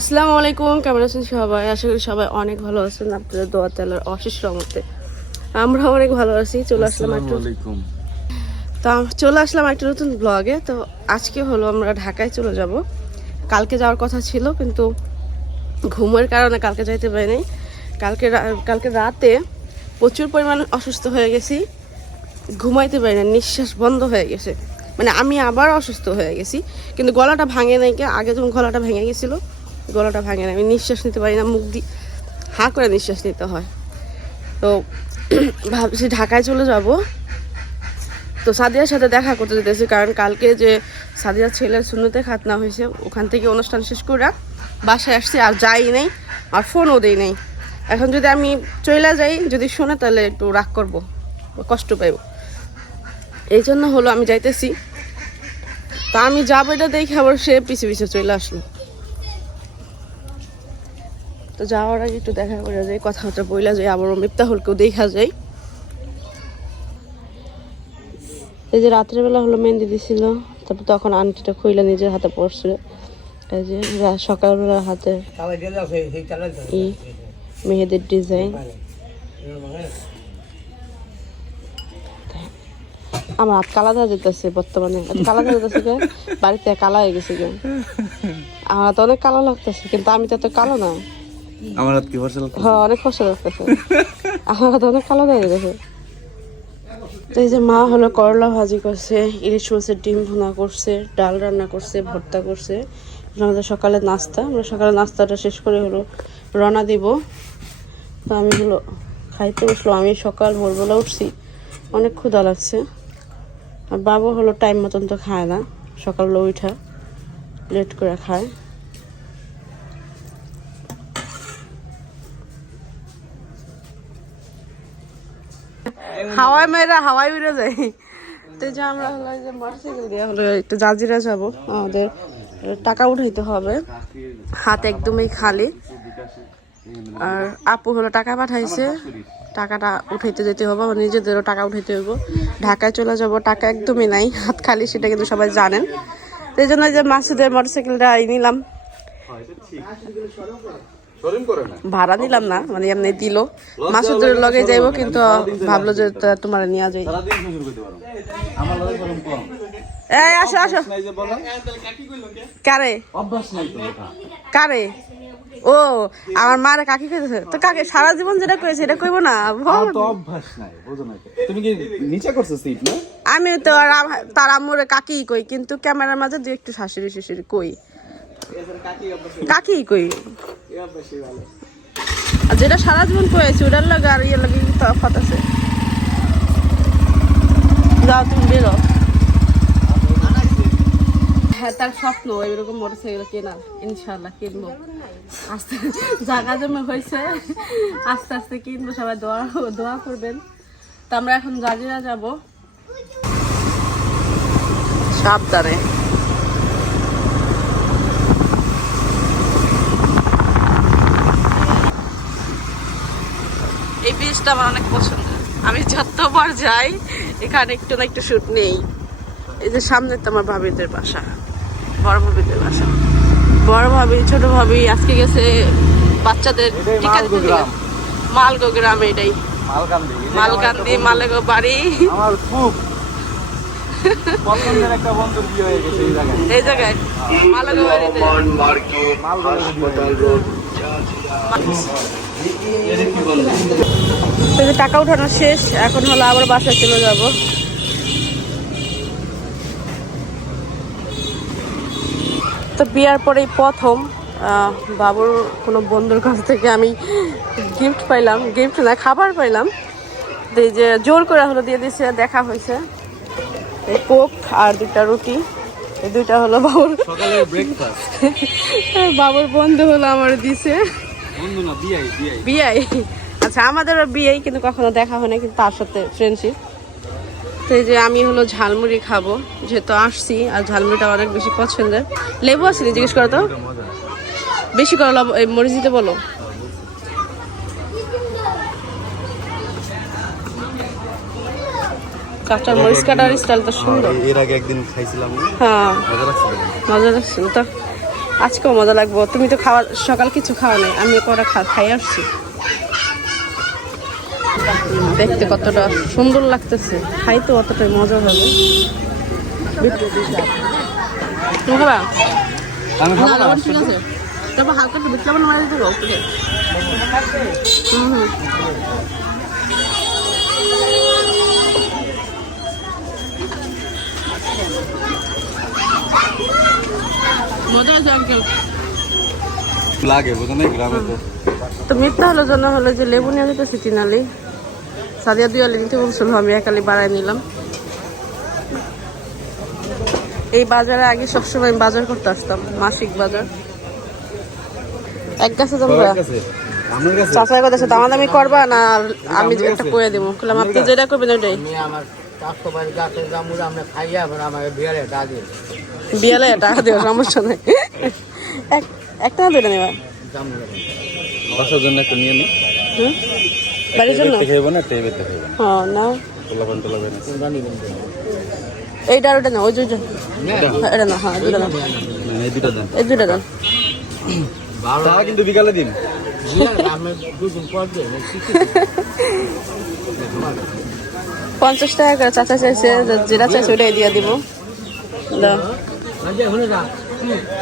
আসসালামু আলাইকুম কেমন আছেন সবাই? আশা করি সবাই অনেক ভালো আছেন। আপনাদের দোয়া তেলার অশেষ রহমতে। আমরা অনেক ভালো আছি চলে আসলাম একটু আলাইকুম। তো চলে আসলাম একটা নতুন ব্লগে তো আজকে হলো আমরা ঢাকায় চলে যাব। কালকে যাওয়ার কথা ছিল কিন্তু ঘুমের কারণে কালকে যাইতে পারিনি। কালকে কালকে রাতে প্রচুর পরিমাণ অসুস্থ হয়ে গেছি। ঘুমাইতে পারি না নিঃশ্বাস বন্ধ হয়ে গেছে। মানে আমি আবার অসুস্থ হয়ে গেছি কিন্তু গলাটা ভাঙে নাই কে। আগে যখন গলাটা ভেঙে গেছিল গলাটা ভাঙে না। আমি নিঃশ্বাস নিতে পারি না, মুখ দিয়ে হাঁ করে নিঃশ্বাস নিতে হয়। তো ভাবছি ঢাকায় চলে যাব। তো সাদিয়ার সাথে দেখা করতে যেতেছি, কারণ কালকে যে সাদিয়ার ছেলের শূন্যতে খাতনা হয়েছে, ওখান থেকে অনুষ্ঠান শেষ করে বাসায় আসছি, আর যাই নেই, আর ফোনও দেই নেই। এখন যদি আমি চলে যাই, যদি শোনে, তাহলে একটু রাগ করব, কষ্ট পাইব। এই জন্য হলো আমি যাইতেছি। তা আমি যাব এটা দেখে আবার সে পিছে পিছে চলে আসলো। তো যাওয়ার আগে একটু দেখা করে যায়, কথাবার্তা বইলা যায় আবার মিফতাহুলকেও দেখা যায়। এই যে রাত্রেবেলা হলো মেহেন্দি দিছিল, তারপর তখন আন্টিটা খুইলা নিজের হাতে পড়ছিল এই যে সকালবেলা হাতে মেহেদির ডিজাইন আমার হাত কালা ধরা যেতেছে বর্তমানে। কালা ধরা যেতেছে কে? বাড়িতে কালা হয়ে গেছে কে? আমার তো অনেক কালো লাগতেছে, কিন্তু আমি তো এত কালো না। আমার হাত কি ফসল হ্যাঁ অনেক কষ্ট লাগতেছে আমার তো অনেক কালো হয়ে গেছে এই যে মা হলো করলা ভাজি করছে, ইলিশ মাছের ডিম ভুনা করছে, ডাল রান্না করছে, ভর্তা করছে। আমাদের সকালে নাস্তা। আমরা সকালে নাস্তাটা শেষ করে হলো রওনা দিব। তো আমি হলো খাইতে বসল। আমি সকাল ভোরবেলা উঠছি। অনেক ক্ষুধা লাগছে। আর বাবা হলো টাইম মতন তো খায় না। সকালবেলা উঠা লেট করে খায়। হাওয়ায় মেয়েরা হাওয়ায় উড়ে যায়। তো যে আমরা হলো যে মোটরসাইকেল দিয়ে হলো একটু জাজিরা যাব। আমাদের টাকা উঠাইতে হবে। হাত একদমই খালি। আর আপু হলো টাকা পাঠাইছে। টাকাটা উঠাইতে যেতে হবে নিজেদেরও টাকা উঠাইতে হইব। ঢাকায় চলে যাব, টাকা একদমই নাই। হাত খালি, সেটা কিন্তু সবাই জানেন। তো এই জন্য যে মাসুদের মোটরসাইকেলটা নিলাম। ভাড়া নিলাম না মানে এমনি দিল। মাসুদের লগে যাইবো কিন্তু ভাবলো যে তোমার নিয়ে যাই। এই আসো আসো। কারে? কারে? ও আমার মারে কাকি কইতেছে। তো কাকে সারা জীবন যেটা করেছে এটা কইবো না? অভ্যাস নাই বুঝো না তুমি কি নিচে করছ সিট না? আমি তো আর তার আম্মুরে কাকি কই কিন্তু ক্যামেরার মাঝে দুই একটু শাশুড়ি শাশুড়ি কই কাকি কই? যেটা সারা জীবন কয়েছে ওটার লাগে আর ইয়ে লাগে তফাত আছে। যাও তুমি বেরো হ্যাঁ তার স্বপ্ন, এরকম মোটরসাইকেল কেনা ইনশাল্লাহ কিনবো। আস্তে, জায়গা জমে হয়েছে। আস্তে আস্তে কিনবো, সবাই দোয়া দোয়া করবেন। তো আমরা এখন জাজিরা যাব। সাবধানে। এই আমার অনেক পছন্দ। আমি যতবার যাই এখানে একটু না একটু শুট নেই। এই যে সামনে তো আমার ভাবিদের বাসা বড় ভাবিদের বাসা। বড় ভাবি ছোট ভাবি আজকে গেছে বাচ্চাদের টিকা মালগো দিতে গ্রাম। মালগো গ্রাম এটাই। মালকান্দি মালকান্দি মালেগো বাড়ি। আমার খুব পছন্দের একটা বন্ধুর বিয়ে হয়ে গেছে এই জায়গায়। এই জায়গায় মালেগো বাড়িতে। এই টাকা উঠানো শেষ এখন হলো আবার বাসায় চলে যাব। তো বিয়ার পরেই প্রথম বাবুর কোনো বন্ধুর কাছ থেকে আমি গিফট পাইলাম। গিফট না খাবার পাইলাম। এই যে জোর করে হলো দিয়ে দিয়েছে দেখা হয়েছে। এই কোক আর দুটা রুটি। এই দুইটা হলো বাবুর বাবুর বন্ধু হলো আমার দিছে। বিয়াই। বিয়াই আচ্ছা আমাদেরও বিয়েই কিন্তু কখনো দেখা হয় না কিন্তু তার সাথে ফ্রেন্ডশিপ তো এই যে আমি হলো ঝালমুড়ি খাব যেহেতু আসছি আর ঝালমুড়িটা অনেক বেশি পছন্দের। লেবু আছে জিজ্ঞেস করো তো। বেশি করে মরিচ দিতে বলো। কাঁচার মরিচ কাটার স্টাইলটা সুন্দর। এর আগে একদিন খাইছিলাম হ্যাঁ। মজা লাগছিল। তো। আজকেও মজা লাগবো। তুমি তো খাওয়া সকাল কিছু খাওয়া নাই আমি কটা খাই আসছি। দেখতে কতটা সুন্দর লাগতেছে। খাইতে অতটাই মজা হবে। তুমি খাবা? আমি খাব না ঠিক আছে। তারপর হালকা একটু বিট লবণ মারা দিতে হবে হুম হুম। মজা আছে আঙ্কেল লাগে বোঝো না গ্রামে তো। তো মিথ্যা হলো জন্য হলো যে লেবু নিয়ে যেতেছি তিনালি সাদিয়া দুই আলি নিতে বলছিল আমি একালি বাড়াই নিলাম। এই বাজারে আগে সবসময় আমি বাজার করতে আসতাম মাসিক বাজার। এক গাছে তোমরা চাষাই কথা করবা না আমি একটা করে দেবো? বললাম আপনি যেটা করবেন ওটাই বিয়ালে টাকা দেওয়া সমস্যা নেই। একটা না নেবা? বাসার জন্য একটা নিয়ে নি। হুম? বাড়ির জন্য? না হ্যাঁ না। এইটা আর ওটা না ওই দুইটা এটা না হ্যাঁ দুইটা না এই দুটা দেন। এই দুইটা দেন। ভালো কিন্তু বিকালে দিন। দিয়ে পঞ্চাশ টাকা করে চাচা চাইছে যেটা চাইছে ওটাই দিয়ে দিব।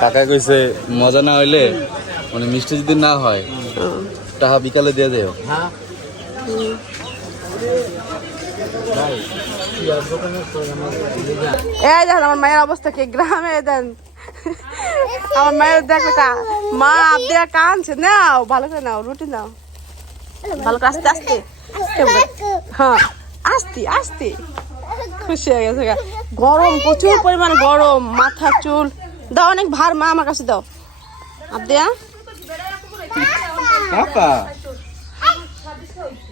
কাকা কইছে মজা না হইলে মানে মিষ্টি যদি না হয়। টাকা বিকালে দিয়ে দেও আমার মায়ের অবস্থা গ্রামে আমার মায়ের মা কানছে নাও, ভালো করে নাও, রুটি নাও। ভালো করে হ্যাঁ খুশি হয়ে গেছে গরম, প্রচুর পরিমাণ গরম। মাথা চুল। দাও, অনেক ভার, মা, আমার কাছে দাও। আবদিয়া কাকা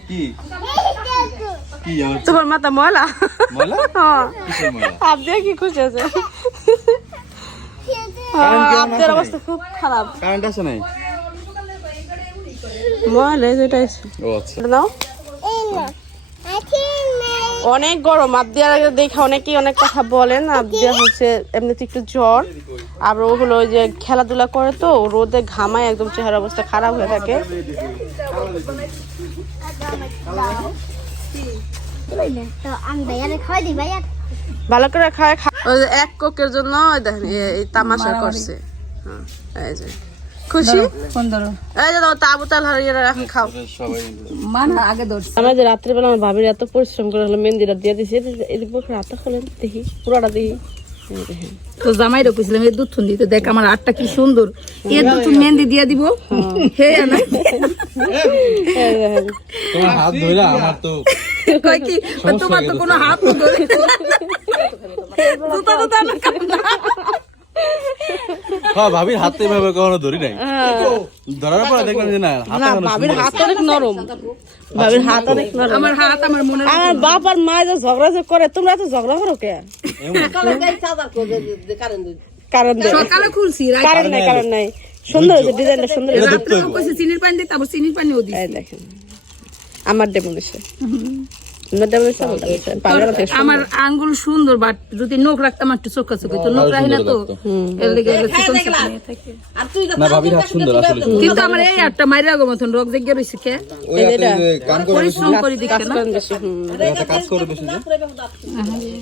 কি? কি তোমার মাথা ময়লা? ময়লা? হ্যাঁ। ময়লা? কি খুশি আছে কারণ কি আমার অবস্থা খুব খারাপ। কারেন্ট আছে নাই? ময়লা যেটা ও আচ্ছা। অনেক গরম। আবদিয়ার আগে দেখে অনেকেই অনেক কথা বলেন। আবদিয়া হচ্ছে এমনিতে একটু জ্বর। আর ও হলো ওই যে খেলাধুলা করে তো রোদে ঘামায় একদম চেহারা অবস্থা খারাপ হয়ে থাকে। ভালো করে খায় ওই যে এক কোকের জন্য দেখেন এই তামাশা করছে। হ্যাঁ, এই যে। খুশি? এই যে দাও তাবু তাল হারিয়ে এখন খাও। সবাই আমরা যে রাত্রিবেলা আমার ভাবির এত পরিশ্রম করে হলো মেহেন্দিটা দিয়ে দিছি পর রাতটা খোলেন দেখি পুরোটা দেখি। তো জামাই রেখেছিলাম এই দুধ দিতে দেখ আমার আটটা কি সুন্দর। এর দুধ মেহেন্দি দিয়ে দিব। হে না তোমার হাত ধরে আমার তো কয় কি? তোমার তো কোনো হাত ধরে জুতা তো আমার না। হ্যাঁ ভাবির হাতে এভাবে কখনো ধরি নাই। ধরার পরে দেখলাম যে না ভাবির হাত অনেক নরম। ভাবির হাত অনেক নরম। আমার হাত আমার মনে আমার বাপ আর মা যে ঝগড়া যে করে তোমরা তো ঝগড়া করো কে? সকালে খুলছি কারণ নাই কারণ নাই। সুন্দর হয়েছে ডিজাইনটা সুন্দর হয়েছে। চিনির পানি আবার চিনির পানিও দিই এই দেখেন। আমার ডেমোনেশন আমার আঙ্গুল সুন্দর বাট যদি নখ রাখতাম একটু চোখা চোখে তো নখ রাখি না তো। হয়ে ভাবির হাত কিন্তু আমার এই একটা মাইরা গো মতন রোগ জেগে রয়েছে কে? পরিশ্রম করে দেখে না?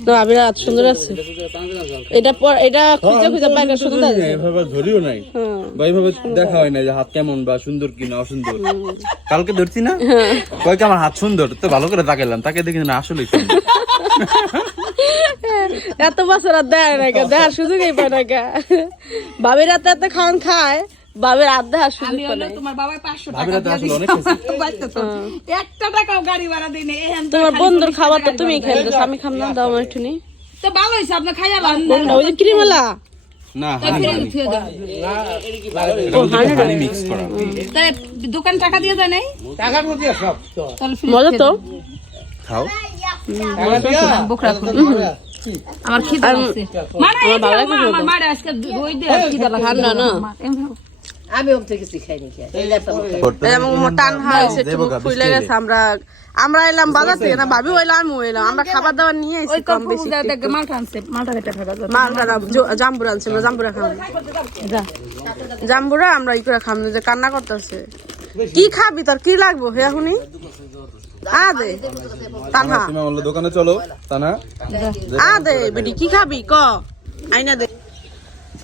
না আমি রাত সুন্দর আছে। এটা পর এটা খুঁজে খুঁজে পাই না সুন্দর এভাবে ধরিও নাই। বা দেখা হয় না যে হাত কেমন বা সুন্দর কি না অসুন্দর কালকে ধরছি না? কয়েক আমার হাত সুন্দর তো ভালো করে তাকাইলাম। তাকে দেখি না আসলে এত বছর আর দেয় না দেখার সুযোগই পায় না কে বাবির হাতে এত খাওয়ান খায় বাবির আমি হলো তোমার টাকা। একটা টাকাও গাড়ি ভাড়া দিই তোমার বন্ধুর খাবার তো তুমি আমি খাম না দাও আমার একটু নি তো ভালো আপনি খাইয়া লান ওই না দোকান টাকা দিয়ে দেয় নাই? টাকা দিয়ে সব মজা তো। খাও। আমার খিদা লাগছে। আজকে দই দে খিদা লাগছে। না? আমি কিছু গেছে। এলাম বাজার থেকে না ভাবি এলাম আমিও এলাম। আমরা খাবার দাবার নিয়ে ওই এসেছি কম বেশি। দেখ মালটা আনছে মালটা কেটে থাকা মালটা জাম্বুরা আনছে আমরা জাম্বুরা যা। জাম্বুরা আমরা ই করে খাম যে কান্না করতেছে। কি খাবি তোর? কি লাগবো? হে এখনই আ দে তানহা তুমি আমার দোকানে চলো তা না আ দে বেটি কি খাবি? ক আইনা দে।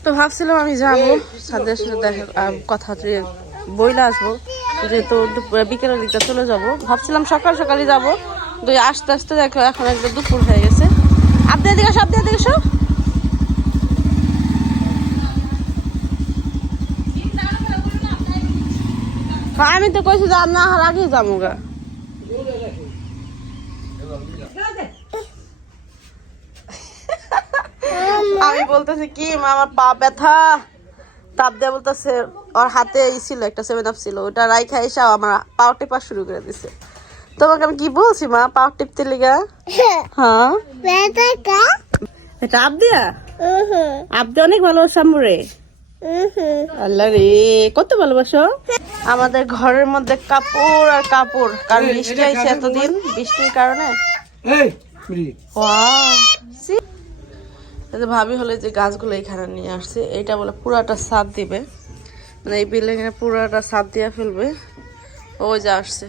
তো ভাবছিলাম আমি যাব সাদের সাথে দেখা কথা বইলে আসব। যেহেতু বিকেলের দিকটা চলে যাব ভাবছিলাম সকাল সকালই যাব। দুই আস্তে আস্তে দেখো এখন একদম দুপুর হয়ে গেছে। আপনি এদিকে সব দিয়ে দিকে সব আমি তো কইছি যে না হার আগেই যাব গা। আমি বলতেছি কি মা আমার পা ব্যথা। তাপ দেয়া বলতেছে ওর হাতে ই ছিল একটা সেভেন আপ ছিল ওটা রাইখা এসে আমার পাও টেপা শুরু করে দিছে। তোমাকে আমি কি বলছি মা পাও টিপতে লিগা? হ্যাঁ। এটা আপ দিয়া? আপ দিয়ে অনেক ভালোবাসো আম্মুরে। আল্লাহ রে কত ভালোবাসো। আমাদের ঘরের মধ্যে কাপড় আর কাপড় কারণ বৃষ্টি আইছে এতদিন বৃষ্টির কারণে। এই যে ভাবি হলে যে গাছগুলো এখানে নিয়ে আসছে। এইটা বলে পুরাটা সাদ দিবে। মানে এই বিল্ডিং এর পুরাটা সাদ দিয়ে ফেলবে। ওই যে আসছে।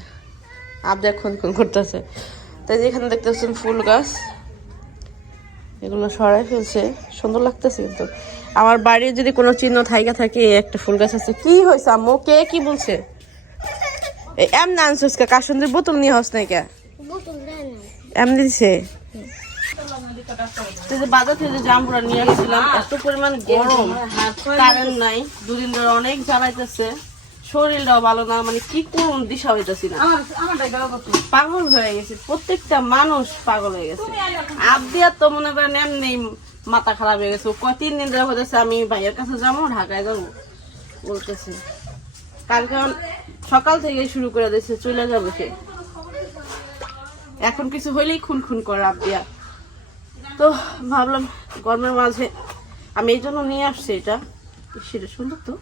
আবদা খুন খুন করতেছে। তাই যে এখানে দেখতেছেন ফুল গাছ। এগুলো সরাই ফেলছে। সুন্দর লাগতেছে কিন্তু। আমার বাড়ির যদি কোনো চিহ্ন থাইকা থাকে একটা ফুল গাছ আছে। কি হয়েছে আম্মু? কে কি বলছে? এই এমনি আনছিস কা? কাসন্দের বোতল নিয়ে হস নাই। কে এমনি দিছে? মানে পাগল হয়ে গেছে, প্রত্যেকটা মানুষ পাগল হয়ে গেছে। আবদিয়া তো মনে করেন এমনি মাথা খারাপ হয়ে গেছে। তিন দিন ধরে হতেছে আমি ভাইয়ের কাছে যাব, ঢাকায় যাব। বলতেছে। কালকে সকাল থেকে শুরু করে দিয়েছে, চলে যাবে সে। এখন কিছু হইলেই খুন খুন করে আবদিয়া তো ভাবলাম গরমের মাঝে আমি এই জন্য নিয়ে আসছি এটা। সেটা সুন্দর তো।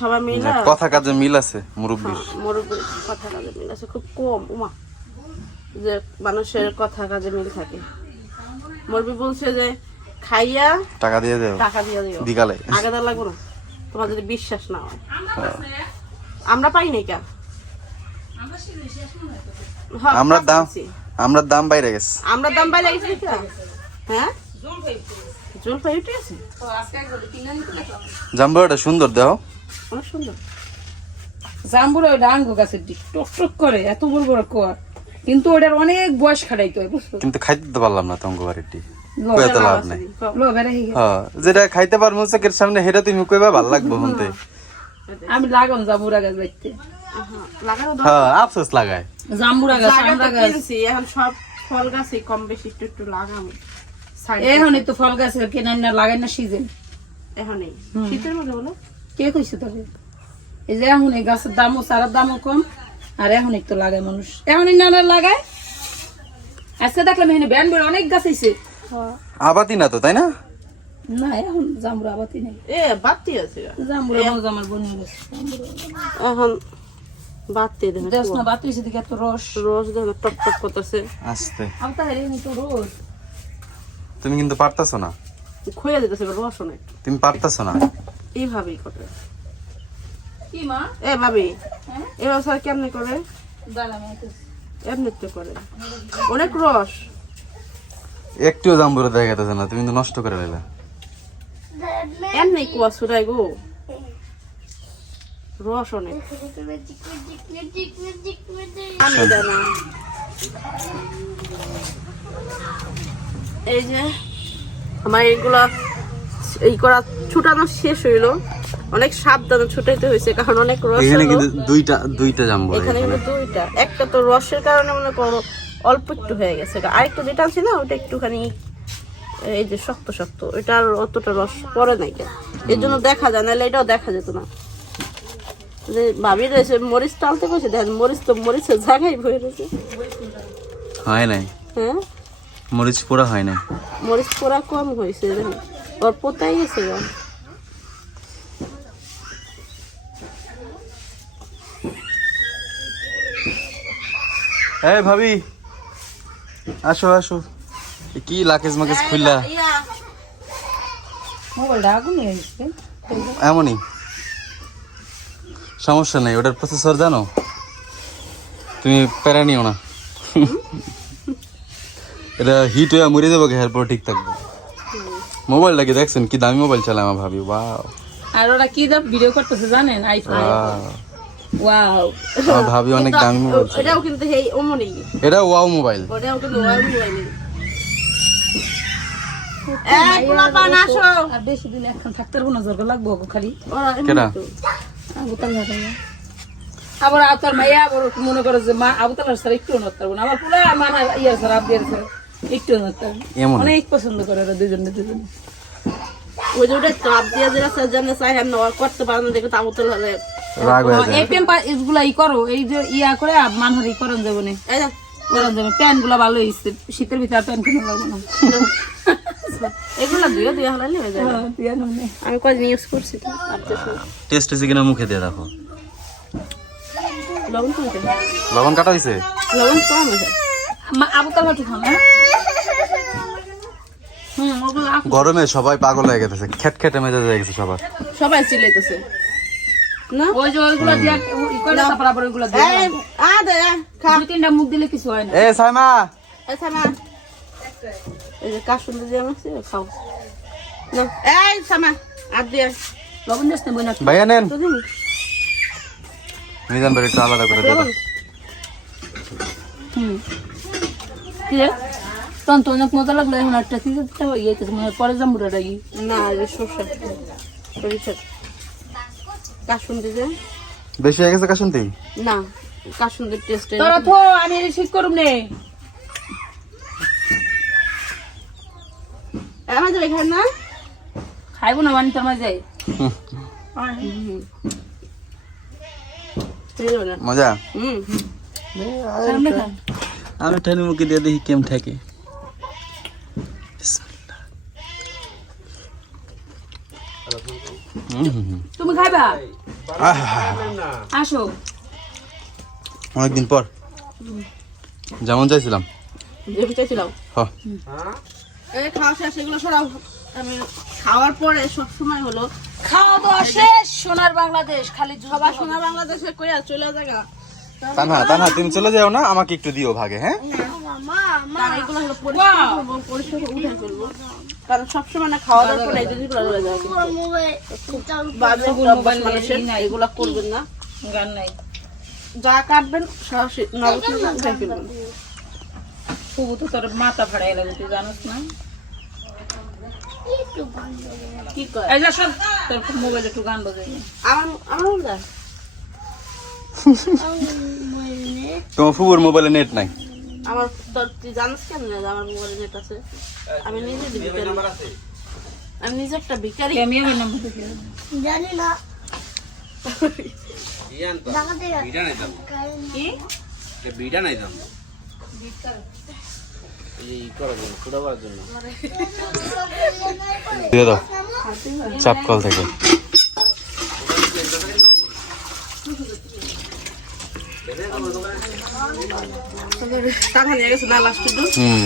সবাই মিলে কথা কাজে মিল আছে মুরব্বীর। মুরব্বীর কথা কাজে মিল আছে খুব কম উমা। যে মানুষের কথা কাজে মিল থাকে। মুরব্বী বলছে যে খাইয়া টাকা দিয়ে দেও। টাকা দিয়ে দিও। বিকালে। আগে দেওয়া লাগবো না। তোমার যদি বিশ্বাস না হয়। আমরা পাই নাই কা হ্যাঁ, আমরা দাম পাইছি। আমরা দাম বাইরে গেছে। আমরা দাম কা হ্যাঁ? উঠে আছে জাম্বুরাটা সুন্দর দেও অনেক সুন্দর। জাম্বুরা ওইটা আঙ্গু গাছের দিক টক টক করে এত বড় বড় কোয়া কিন্তু ওটার অনেক বয়স খাটাইতে হয় বুঝছ? কিন্তু খাইতে তো পারলাম না তোমাকে বাড়িটি লাভ নাই। হয়ে হ্যাঁ যেটা খাইতে পারব চোখের সামনে হেটা তুমি কইবা ভালো লাগবো শুনতে আমি লাগাম জাম্বুরা গাছ লাগানো হ্যাঁ আফসোস লাগায়। জাম্বুরা গাছ আমরা গাছ। এখন সব ফল গাছই কম বেশি একটু একটু লাগাবো। এখনই তো ফল গাছ না লাগাই না সিজন এখনই। শীতের মধ্যে বলো। কে কইছে তবে এই যে এখন এই গাছের দামও সারার দামও কম আর এখন তো লাগায় মানুষ। এখনই না লাগায়। আজকে দেখলাম এখানে ব্যান বের অনেক গাছ হয়েছে আবাতি না তো তাই না? না এখন জাম্বুরা আবাতি নেই। এ বাতি আছে। আমার এখন বাতি দেখো দেখ না বাতি দিকে রস। রোজ দেখো টপ টপ করতেছে। আস্তে। হেরে তো রোজ তুমি কিন্তু পারতাছো না। খুঁয়ে দিতেছে রস অনেক তুমি পারতাছো না। এইভাবেই করে। কি মা? এ ভাবি এ বছর কেমনে করে? আমি। এমনি তো করে। অনেক রস। একটিও জাম্বুরা দেখাতেছে না তুমি কিন্তু নষ্ট করে দিলে এমনি কুয়া ছুটাই গো। রস অনেক। এই যে আমার এইগুলা এই করা ছুটানো শেষ হইল। অনেক সাবধানে ছুটাইতে হয়েছে কারণ অনেক রস এখানে। কিন্তু দুইটা দুইটা জাম্বুরা এখানে এখানে। কিন্তু দুইটা। একটা তো রসের কারণে মনে করো অল্প একটু হয়ে গেছে। আরেকটা যেটা আছে না ওটা একটুখানি এই যে শক্ত শক্ত। আর অতটা রস পরে নাই। এর জন্য দেখা যায় নাহলে এটাও দেখা যেত না। ভাবি রয়েছে মরিচ টালতে বসে দেখেন মরিচ তো মরিচের জায়গায় বয়ে রয়েছে। হয় নাই? হ্যাঁ? মরিচ পোড়া হয় নাই? মরিচ পোড়া কম হয়েছে ওর পোতাই গেছে হ্যাঁ ভাবি আসো আসো। কি লাকেজ মাকেজ খুললা? মোবাইলটা আগুন এমনই? সমস্যা নেই ওটার প্রসেসর জানো? তুমি প্যারা নিও না। এটা হিট হয়ে মরে যাব এরপর ঠিক থাকবে। মোবাইলটা কি দেখছেন? কি দামি মোবাইল চালায় আমার ভাবি ওয়াও আর ওরা কি দা ভিডিও করতেছে জানেন? আইফোন ওয়াও আমার ভাবি অনেক দামি মোবাইল এটাও কিন্তু অমনি এটা ওয়াও মোবাইল ওটাও কিন্তু ওয়াও মোবাইল পান আসো। আর বেশি দিন এখন থাকতে পারব লাগবো খালি। ওরা আবার মাইয়া আবার মনে করে যে মা স্যার একটু নড়তে পারব না। আমার পুরো মানা ইয়ে স্যার স্যার একটু নড়তে পারব অনেক পছন্দ করে ওরা দুজনে দুজনে। ওই যে ওটা চাপ দিয়ে যেটা সাজানো চাই হ্যাঁ করতে পারে না দেখে তো হলে। রাগ হয়ে যায়। এই পেম্পা এগুলা ই করো এই যে ইয়া করে মানহার ই করন যাব না। প্যান্টগুলা ভালো হয়েছে শীতের ভিতরে প্যান্ট কিনে লাগবো না। এগুলো দিয়ে দিয়ে হলে হয়ে যাবে। হ্যাঁ, দিয়া নয়। আমি কদিন ইউজ করছি তো টেস্ট হয়েছে কিনা মুখে দিয়ে দেখো। লবণ কাটা হয়েছে? লবণ কম গরমে সবাই পাগল হয়ে গেছে খেট খেটে মেজাজ হয়ে গেছে সবার। সবাই চিলাইতেছে না? ওই যে ওইগুলো দিয়া ই করে তারপর আবার ওইগুলো দিয়ে আ দে খা। দুই তিনটা মুখ দিলে কিছু হয় না। এ সাইমা! এই সামা এই যে কাশুন দিয়ে আমাকে খাও। না। এই সামা আর দিয়ে লবণ দিস না বইনা ভাইয়া নেন। মিজান বাড়ি একটু আলাদা করে দিয়ে হুম। কি রে? তখন তো অনেক মজা লাগল এখন একটা কি করতে হবে ইয়ে করতে হবে, পরে যাব রে না যে সরিষা কাশুন দিয়ে বেশি হয়ে গেছে কাশুনতি না কাশুন দিয়ে টেস্ট তোরা তো আমি ঠিক করুম নে। আমাদের এখানে না খাইবো না বানি তোমার যাই মজা? আমি ঠানি মুখে দিয়ে দেখি কেম ঠেকে তুমি খাইবা? আসো। অনেকদিন পর। যেমন চাইছিলাম। চাইছিলাম। হ। এই খাওয়া শেষ এগুলো সরাও আমি খাওয়ার পরে সব সময় হলো খাওয়া দাওয়া শেষ। সোনার বাংলাদেশ খালি সবার সোনা বাংলাদেশে কইয়া চলে জায়গা তানহা তানহা তুমি চলে যাও না? আমাকে একটু দিও ভাগে হ্যাঁ? কারণ এগুলো হলো পরিষ্কার করব, উঠে ফেলব কারণ সবসময় না খাওয়া দাওয়ার পরে এই জিনিসগুলো চলে যাবে বাজে মানুষের এগুলো করবেন না। গান নাই। যা কাটবেন সরাসরি উঠে ফেলবেন। খুবু তো তোর মাথা ফাড়াই লাগে তুই জানিস না? কি কয়? এই যা তোর মোবাইলে একটু গান বাজাই আমার আমার তোমার ফুবুর মোবাইলে নেট নাই। আমার তোর তুই জানিস কেন আমার মোবাইলে নেট আছে? আমি নিজে ভিকারি আমি নিজে একটা ভিকারি আমি আমার নাম্বার জানি না। কি? দিয়ে দাও। চাপ কল থেকে। টাকা নিয়ে গেছে না লাস্ট হুম।